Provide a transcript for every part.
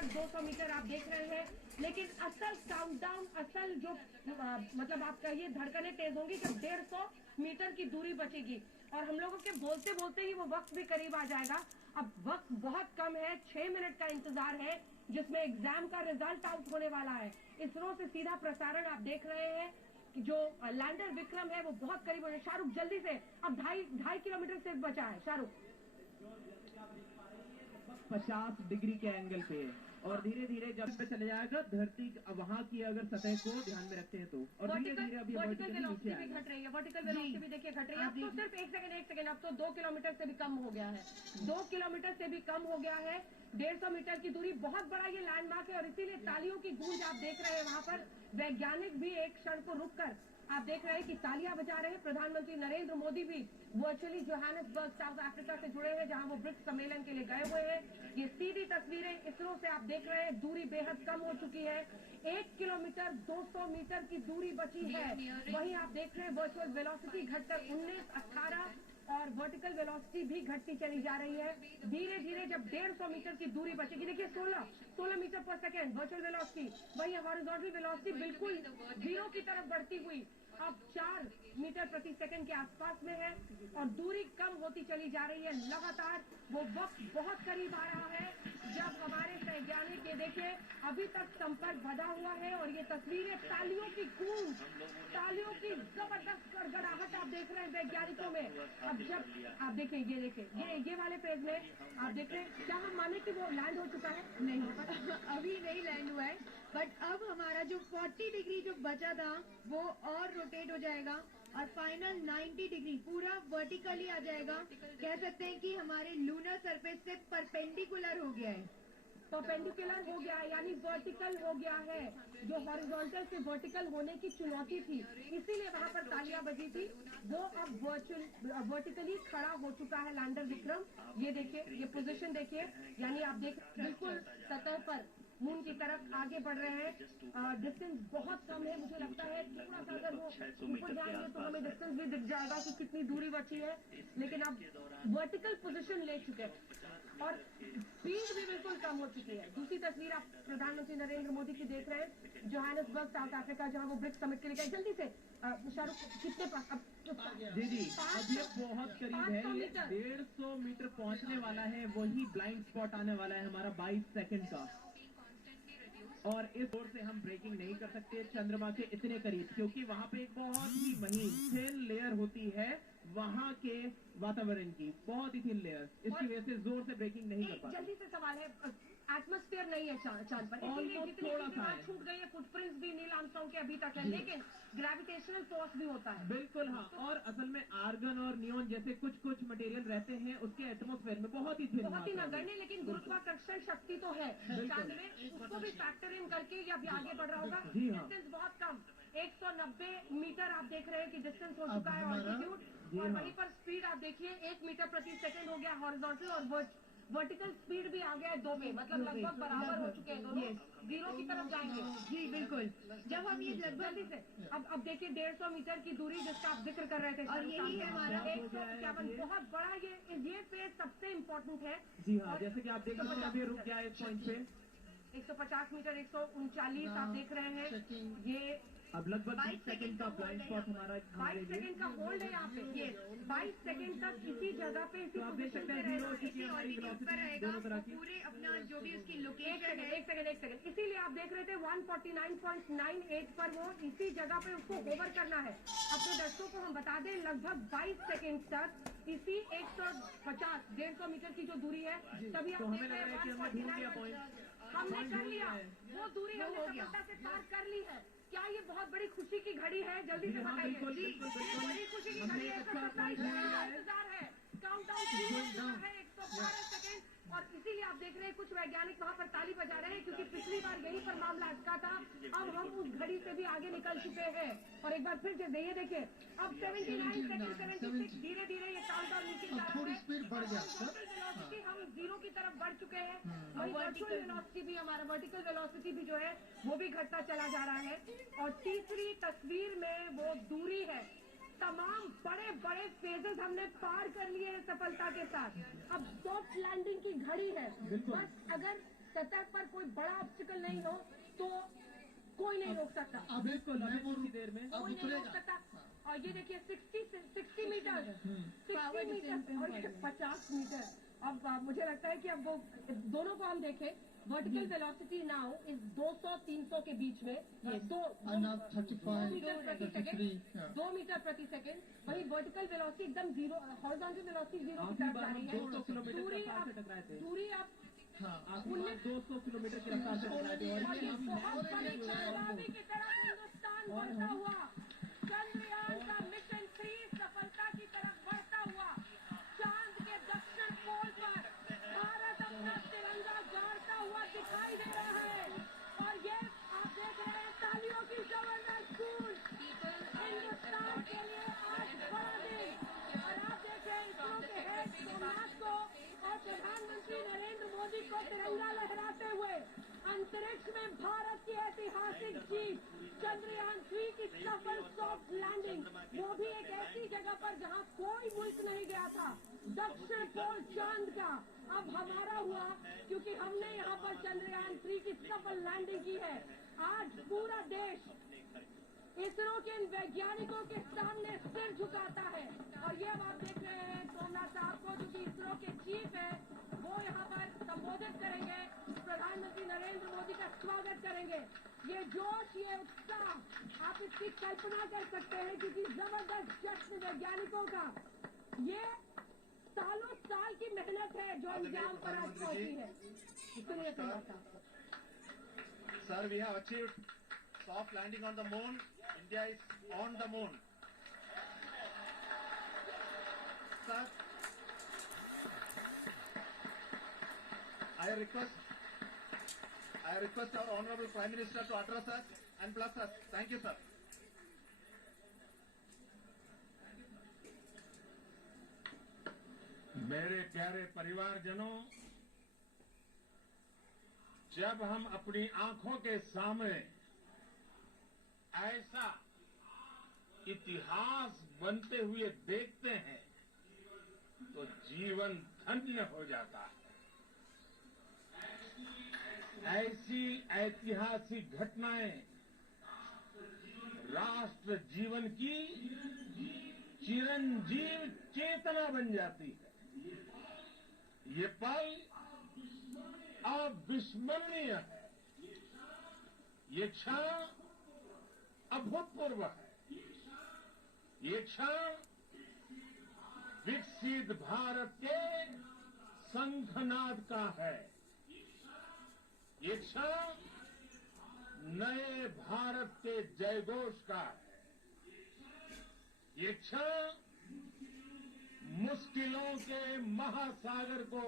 Metre 200 metre आप देख रहे हैं, लेकिन असल काउंटडाउन, असल जो मतलब आप कहिए धड़कनें तेज होंगी जब 150 मीटर की दूरी बचेगी और हम लोगों के बोलते बोलते ही वो वक्त भी करीब आ जाएगा। अब वक्त बहुत कम है, 6 मिनट का इंतजार है जिसमें एग्जाम का रिजल्ट आउट होने वाला है। इसरो से सीधा प्रसारण आप देख रहे हैं कि जो लैंडर विक्रम है वो बहुत करीब है। शाहरुख जल्दी से, अब 2.5 किलोमीटर से बचा है शाहरुख। 50 डिग्री के एंगल पे और धीरे धीरे जब पे चले जाएगा धरती वहाँ की अगर सतह को ध्यान में रखते हैं तो, और धीरे धीरे अभी वर्टिकल वेलोसिटी भी घट रही है, वर्टिकल वेलोसिटी भी देखिए घट रही है। अब तो सिर्फ एक सेकंड, अब तो 2 किलोमीटर से भी कम हो गया है, 2 किलोमीटर से भी कम हो गया है। 150 मीटर की दूरी, बहुत बड़ा ये लैंडमार्क है और इसीलिए तालियों की गूंज आप देख रहे हैं। वहाँ पर वैज्ञानिक भी एक क्षण को रुककर आप देख रहे हैं कि तालियां बजा रहे हैं। प्रधानमंत्री नरेंद्र मोदी भी वर्चुअली जोहानिसबर्ग साउथ अफ्रीका से जुड़े हैं, जहां वो ब्रिक्स सम्मेलन के लिए गए हुए हैं। ये सीधी तस्वीरें इसरो से आप देख रहे हैं। दूरी बेहद कम हो चुकी है, 1 किलोमीटर 200 मीटर की दूरी बची है। वहीं आप देख रहे हैं वर्चुअल वेलोसिटी घटकर 19, 18 और वर्टिकल वेलोसिटी भी घटती चली जा रही है। धीरे धीरे जब 150 मीटर की दूरी बचेगी, देखिए 16 मीटर पर सेकेंड वर्चुअल वेलोसिटी, वही हॉरिजॉन्टल वेलोसिटी बिल्कुल 0 की तरफ बढ़ती हुई अब 4 मीटर प्रति सेकंड के आसपास में है और दूरी कम होती चली जा रही है लगातार। वो वक्त बहुत करीब आ रहा है जब हमारे वैज्ञानिक, ये देखिए अभी तक संपर्क बंधा हुआ है और ये तस्वीरें तालियों की गूंज, तालियों की जबरदस्त गड़गड़ाहट आप देख रहे हैं वैज्ञानिकों में। अब जब आप देखिए, ये देखिए ये वाले पेज में आप देख रहे हैं, क्या हम माने कि वो लैंड हो चुका है? नहीं अभी नहीं लैंड हुआ है, बट अब हमारा जो 40 डिग्री जो बचा था वो और रोटेट हो जाएगा और फाइनल 90 डिग्री पूरा वर्टिकली आ जाएगा। कह सकते हैं कि हमारे लूनर सरफेस से परपेंडिकुलर हो गया है, परपेंडिकुलर हो गया है, यानी वर्टिकल हो गया है। जो हॉरिजॉन्टल से वर्टिकल होने की चुनौती थी, इसीलिए वहां पर तालियां बजी थी, वो अब वर्टिकली खड़ा हो चुका है लैंडर विक्रम। ये देखिए, ये पोजीशन देखिए, यानी आप देख बिल्कुल सतह पर मून की तरफ आगे बढ़ रहे हैं। डिस्टेंस बहुत कम है, मुझे लगता है थोड़ा सा अगर वो ऊपर जाएंगे तो हमें डिस्टेंस भी दिख जाएगा कि कितनी दूरी बची है, लेकिन अब वर्टिकल पोजीशन ले चुके हैं और स्पीड भी बिल्कुल कम हो चुकी है। दूसरी तस्वीर आप प्रधानमंत्री नरेंद्र मोदी की देख रहे हैं, जोहानिसबर्ग साउथ अफ्रीका, जहां वो ब्रिक्स समिट के लिए गए। जल्दी से शाहरुख कितने पास अब जी अब ये बहुत करीब है, ये 150 मीटर पहुंचने वाला है। वही ब्लाइंड स्पॉट आने वाला है हमारा 22 सेकंड का, और इस ओर से हम ब्रेकिंग नहीं कर सकते चंद्रमा के इतने करीब, क्योंकि वहां पे एक बहुत ही महीन थिन लेयर होती है वहां के वातावरण की, बहुत ही थिन लेयर, इसकी वजह से जोर से ब्रेकिंग नहीं कर पाते। जल्दी से सवाल है, एटमॉस्फेयर नहीं है चांद पर, इसीलिए जितनी चीजें छूट गई है, फुटप्रिंट्स भी नील आर्मस्ट्रांग के अभी तक है, लेकिन ग्रेविटेशनल फोर्स भी होता है। बिल्कुल हाँ, और असल में आर्गन और नियोन जैसे कुछ मटेरियल रहते हैं उसके एटमॉस्फेयर में बहुत ही थिन, बहुत ही नगण्य, लेकिन गुरुत्वाकर्षण शक्ति तो है चांद में, उसको भी फैक्टर इन करके या भी आगे बढ़ रहा होगा। डिस्टेंस बहुत कम, 190 मीटर आप देख रहे हैं कि डिस्टेंस हो चुका है ऑल्टीट्यूड, और वहीं पर स्पीड आप देखिए 1 मीटर प्रति सेकंड हो गया हॉरिजॉन्टल, और वर्टिकल स्पीड भी आ गया है 2 में, मतलब लगभग बराबर हो चुके हैं दोनों, 0 की तरफ जाएंगे। जी बिल्कुल, जब हम ये जल्दी से अब देखिए 150 मीटर की दूरी जिसका आप जिक्र कर रहे थे, और यही है हमारा 151, बहुत बड़ा ये फेज सबसे इम्पोर्टेंट है। जी हाँ, जैसे कि आप देख सकते हैं अभी रुक गया इस पॉइंट पे 150 मीटर, 139 आप देख रहे हैं। ये अब लगभग 22 सेकंड का ब्लाइंड स्पॉट हमारा 22 सेकंड का होल्ड है यहाँ पे, ये 22 सेकंड तक इसी जगह पे इसी पोजीशन पे रहेगा पूरे अपना जो भी उसकी लोकेशन है। एक सेकंड, इसीलिए आप देख रहे थे 149.98 पर वो इसी जगह पे उसको होवर करना है। अपने दर्शकों को हम बता दें, लगभग 22 सेकंड तक इसी 150 मीटर की जो दूरी है, तभी आप देख रहे हैं 149, हमने कर लिया वो दूरी, हमने सफलता से पार कर ली है। क्या ये बहुत बड़ी खुशी की घड़ी है? जल्दी से बताइए। ये बड़ी खुशी की घड़ी है, 127 इंतजार है, काउंटडाउन शुरू हो चुका है, 112 सेकंड, और इसीलिए आप देख रहे हैं कुछ वैज्ञानिक वहां पर ताली बजा रहे हैं, क्योंकि पिछली बार यही पर मामला अटका था। अब हम उस घड़ी से भी आगे निकल चुके हैं, और एक बार फिर से ये देखिए, अब 79 सेकंड, 76, धीरे धीरे ये काउंटडाउन नीचे जा रहा है, स्पीड बढ़ गया, हम 0 की तरफ बढ़ चुके हैं। वही वर्चुअल वेलोसिटी भी, हमारा वर्टिकल वेलोसिटी भी जो है वो भी घटता चला जा रहा है। और तीसरी तस्वीर में वो दूरी है, तमाम बड़े बड़े फेजेस हमने पार कर लिए हैं सफलता के साथ। अब सॉफ्ट लैंडिंग की घड़ी है, बस अगर सतह पर कोई बड़ा ऑब्स्टिकल नहीं हो तो कोई नहीं रोक सकता। अब बिल्कुल अभी कुछ ही देर में कोई नहीं रोक सकता। और ये देखिए 60 मीटर 60 मीटर और 50 मीटर। अब मुझे लगता है कि अब वो दोनों को हम देखें, वर्टिकल वेलोसिटी नाउ इज 200-300 के बीच में, 2 मीटर प्रति सेकेंड, 2 मीटर प्रति सेकेंड। वही वर्टिकल वेलोसिटी एकदम जीरो, हॉरिजॉन्टल वेलोसिटी जीरो की तरफ जा रही है। 200 किलोमीटर की रफ्तार से टकराए थे। दूरी अब 200 किलोमीटर की रफ्तार से टकराए थे और ये बहुत बड़ी कामयाबी की तरफ हिंदुस्तान बढ़ता हुआ, चंद्रयान का मिशन 3 सफलता की तरफ बढ़ता हुआ, चांद के दक्षिण पोल पर भारत अपना तिरंगा गाड़ता हुआ दिखाई दे रहा है। और ये आप देख रहे हैं तालियों की जबरदस्त गूंज। हिंदुस्तान के लिए आज बड़ा दिन। और आप देखें इसरो के हेड सोमनाथ को और प्रधानमंत्री नरेंद्र मोदी को तिरंगा लहराते हुए अंतरिक्ष में भारत की ऐतिहासिक जीत, चंद्रयान 3 की सफल सॉफ्ट लैंडिंग, वो भी एक ऐसी जगह पर जहां कोई मुल्क नहीं गया था, दक्षिण पोल चांद का। अब हमारा हुआ क्योंकि हमने यहाँ पर चंद्रयान 3 की सफल लैंडिंग की है। आज पूरा देश इसरो के इन वैज्ञानिकों के सामने सिर झुकाता है। और ये अब आप देख रहे हैं सोमनाथ साहब को, जो कि इसरो के चीफ है, वो यहाँ पर संबोधित करेंगे, प्रधानमंत्री नरेंद्र मोदी का स्वागत करेंगे। ये जोश, ये उत्साह, आप इसकी कल्पना कर सकते हैं, क्योंकि जबरदस्त जश्न वैज्ञानिकों का, ये सालों साल की मेहनत है जो अंजाम पर आज पहुंची है। सुनिए सोमनाथ साहब। Sir, we have achieved soft landing on the moon. India is on the moon. Sir, I request our Honorable Prime Minister to address us and bless us. Thank you, sir. मेरे प्यारे परिवारजनों, जब हम अपनी आंखों के सामने ऐसा इतिहास बनते हुए देखते हैं तो जीवन धन्य हो जाता है। ऐसी ऐतिहासिक घटनाएं राष्ट्र जीवन की चिरंजीव चेतना बन जाती है। ये पल अविस्मरणीय है। ये क्षण अभूतपूर्व है। ये क्षण विकसित भारत के शंखनाद का है। ये क्षण नए भारत के जयघोष का है। ये क्षण मुश्किलों के महासागर को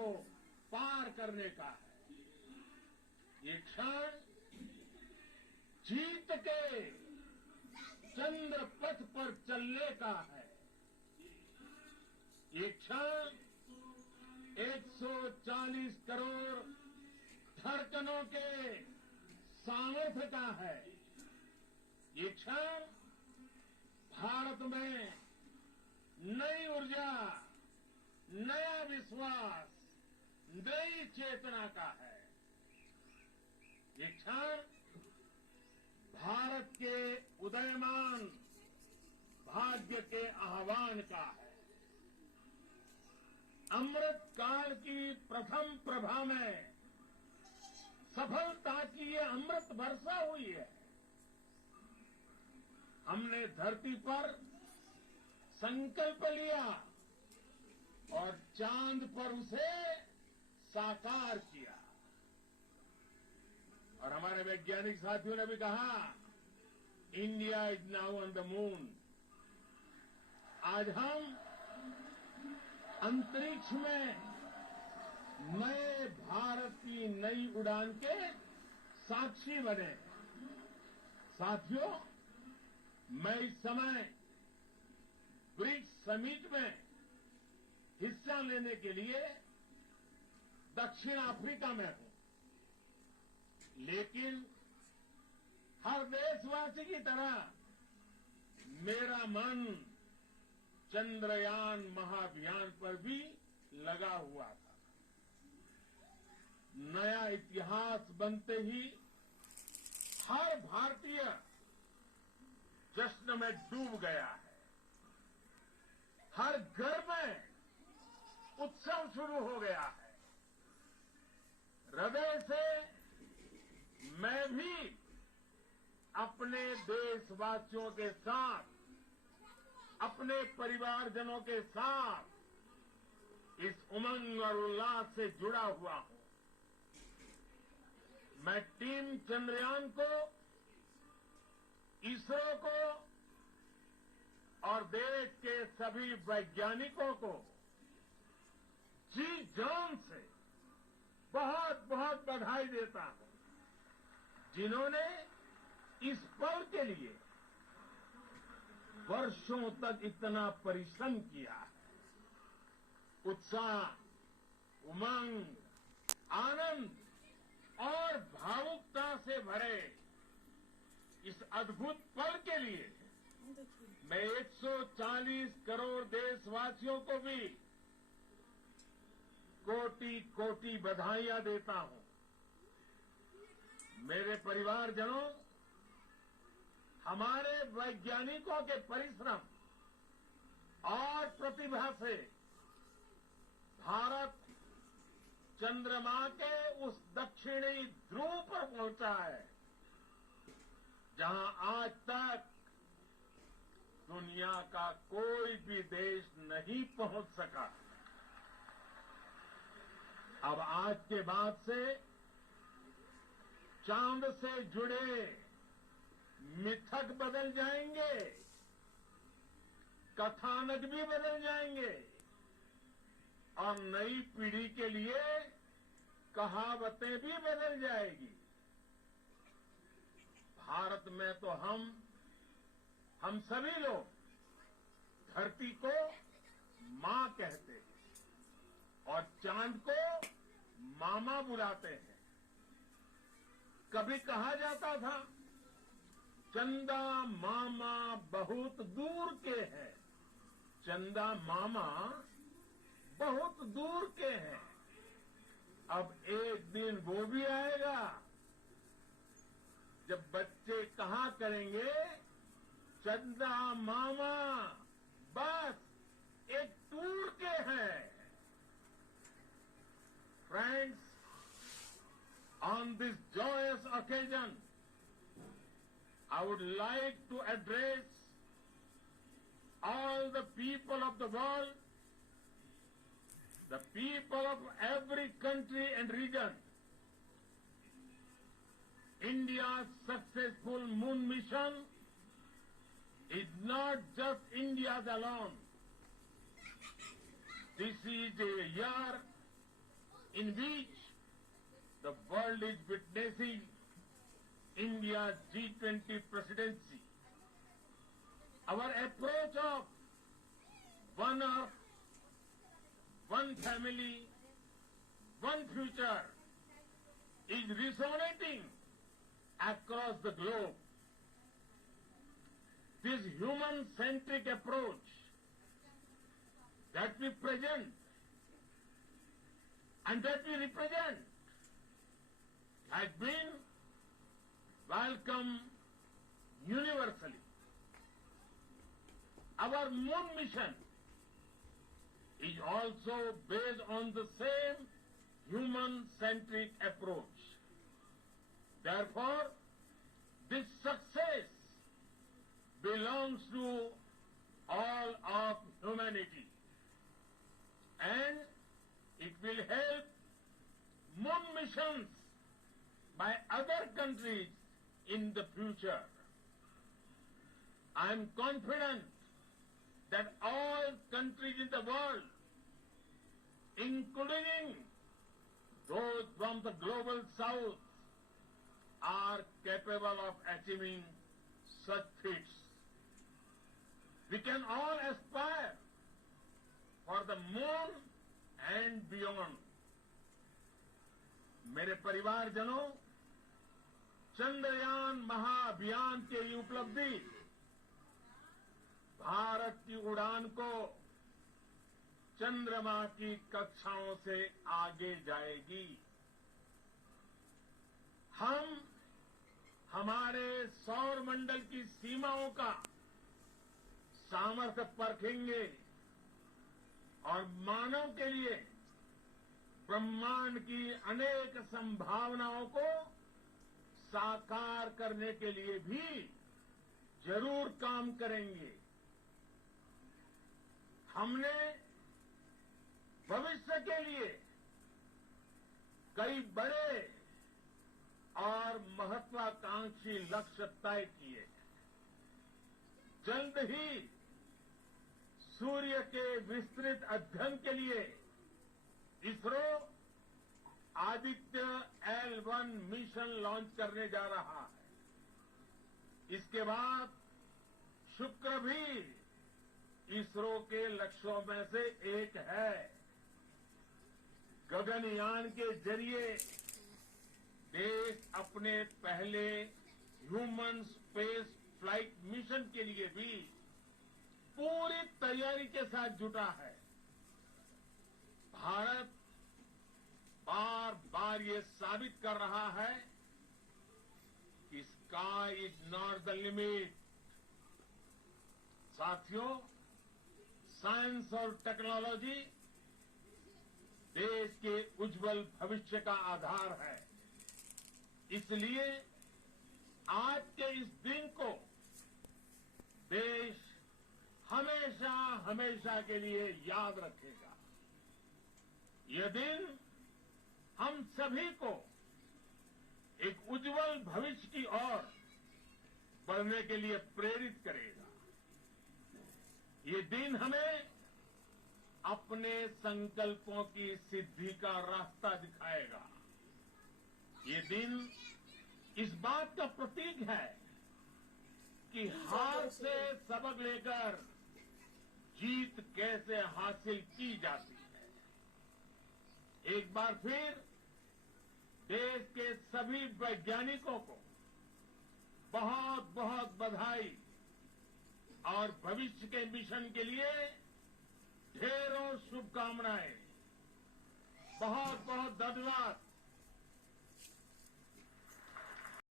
पार करने का है। ये क्षण जीत के चंद्र पथ पर चलने का है। ये क्षण 140 करोड़ धड़कनों के सामर्थ्य का है। ये क्षण भारत में नई ऊर्जा, नया विश्वास, नई चेतना का है। ये क्षण भारत के उदयमान भाग्य के आह्वान का है। अमृत काल की प्रथम प्रभा में सफलता की ये अमृत वर्षा हुई है। हमने धरती पर संकल्प लिया और चांद पर उसे साकार किया। और हमारे वैज्ञानिक साथियों ने भी कहा, India is now on the moon. आज हम अंतरिक्ष में नए भारत की नई उड़ान के साक्षी बने। साथियों, मैं इस समय ब्रिक्स समिट में हिस्सा लेने के लिए दक्षिण अफ्रीका में हूं, लेकिन हर देशवासी की तरह मेरा मन चंद्रयान महाअभियान पर भी लगा हुआ था। नया इतिहास बनते ही हर भारतीय जश्न में डूब गया है। हर घर में उत्सव शुरू हो गया है। हृदय से मैं भी अपने देशवासियों के साथ, अपने परिवारजनों के साथ इस उमंग और उल्लास से जुड़ा हुआ हूं। मैं टीम चंद्रयान को, इसरो को और देश के सभी वैज्ञानिकों को जी जान से बहुत बहुत बधाई देता हूं, जिन्होंने इस पल के लिए वर्षों तक इतना परिश्रम किया है। उत्साह, उमंग, आनंद और भावुकता से भरे इस अद्भुत पल के लिए मैं 140 करोड़ देशवासियों को भी कोटि कोटि बधाइयां देता हूं। मेरे परिवारजनों, हमारे वैज्ञानिकों के परिश्रम और प्रतिभा से भारत चंद्रमा के उस दक्षिणी ध्रुव पर पहुंचा है, जहां आज तक दुनिया का कोई भी देश नहीं पहुंच सका। अब आज के बाद से चांद से जुड़े मिथक बदल जाएंगे, कथानक भी बदल जाएंगे और नई पीढ़ी के लिए कहावतें भी बदल जाएगी। भारत में तो हम सभी लोग धरती को मां कहते हैं और चांद को मामा बुलाते हैं। कभी कहा जाता था, चंदा मामा बहुत दूर के हैं। चंदा मामा बहुत दूर के हैं। अब एक दिन वो भी आएगा जब बच्चे कहा करेंगे, चंदा मामा बस एक टूर के हैं। Friends, on this joyous occasion, I would like to address all the people of the world, the people of every country and region. India's successful moon mission is not just India's alone. This is a year in which the world is witnessing India's G20 presidency. Our approach of one Earth, one family, one future is resonating across the globe. This human-centric approach that we present and that we represent has been welcomed universally. Our moon mission is also based on the same human-centric approach. Therefore, this success belongs to all of humanity, and it will help moon missions by other countries in the future. I am confident that all countries in the world, including those from the global south, are capable of achieving such feats. We can all aspire for the moon and beyond. मेरे परिवारजनों, चंद्रयान महाअभियान की ये उपलब्धि भारत की उड़ान को चंद्रमा की कक्षाओं से आगे जाएगी। हमारे सौर मंडल की सीमाओं का सामर्थ्य परखेंगे और मानव के लिए ब्रह्मांड की अनेक संभावनाओं को साकार करने के लिए भी जरूर काम करेंगे। हमने भविष्य के लिए कई बड़े और महत्वाकांक्षी लक्ष्य तय किए। जल्द ही सूर्य के विस्तृत अध्ययन के लिए ISRO Aditya L1 mission launch करने जा रहा है। इसके बाद शुक्र भी इसरो के लक्ष्यों में से एक है। गगनयान के जरिए देश अपने पहले ह्यूमन स्पेस फ्लाइट मिशन के लिए भी पूरी तैयारी के साथ जुटा है। भारत बार बार ये साबित कर रहा है कि sky is not the limit. साथियों, साइंस और टेक्नोलॉजी देश के उज्जवल भविष्य का आधार है। इसलिए आज के इस दिन को देश हमेशा हमेशा के लिए याद रखेगा। यह दिन हम सभी को एक उज्जवल भविष्य की ओर बढ़ने के लिए प्रेरित करेगा। ये दिन हमें अपने संकल्पों की सिद्धि का रास्ता दिखाएगा। ये दिन इस बात का प्रतीक है कि हार से सबक लेकर जीत कैसे हासिल की जाती है। एक बार फिर देश के सभी वैज्ञानिकों को बहुत बहुत बधाई और भविष्य के मिशन के लिए ढेरों शुभकामनाएं। बहुत बहुत धन्यवाद।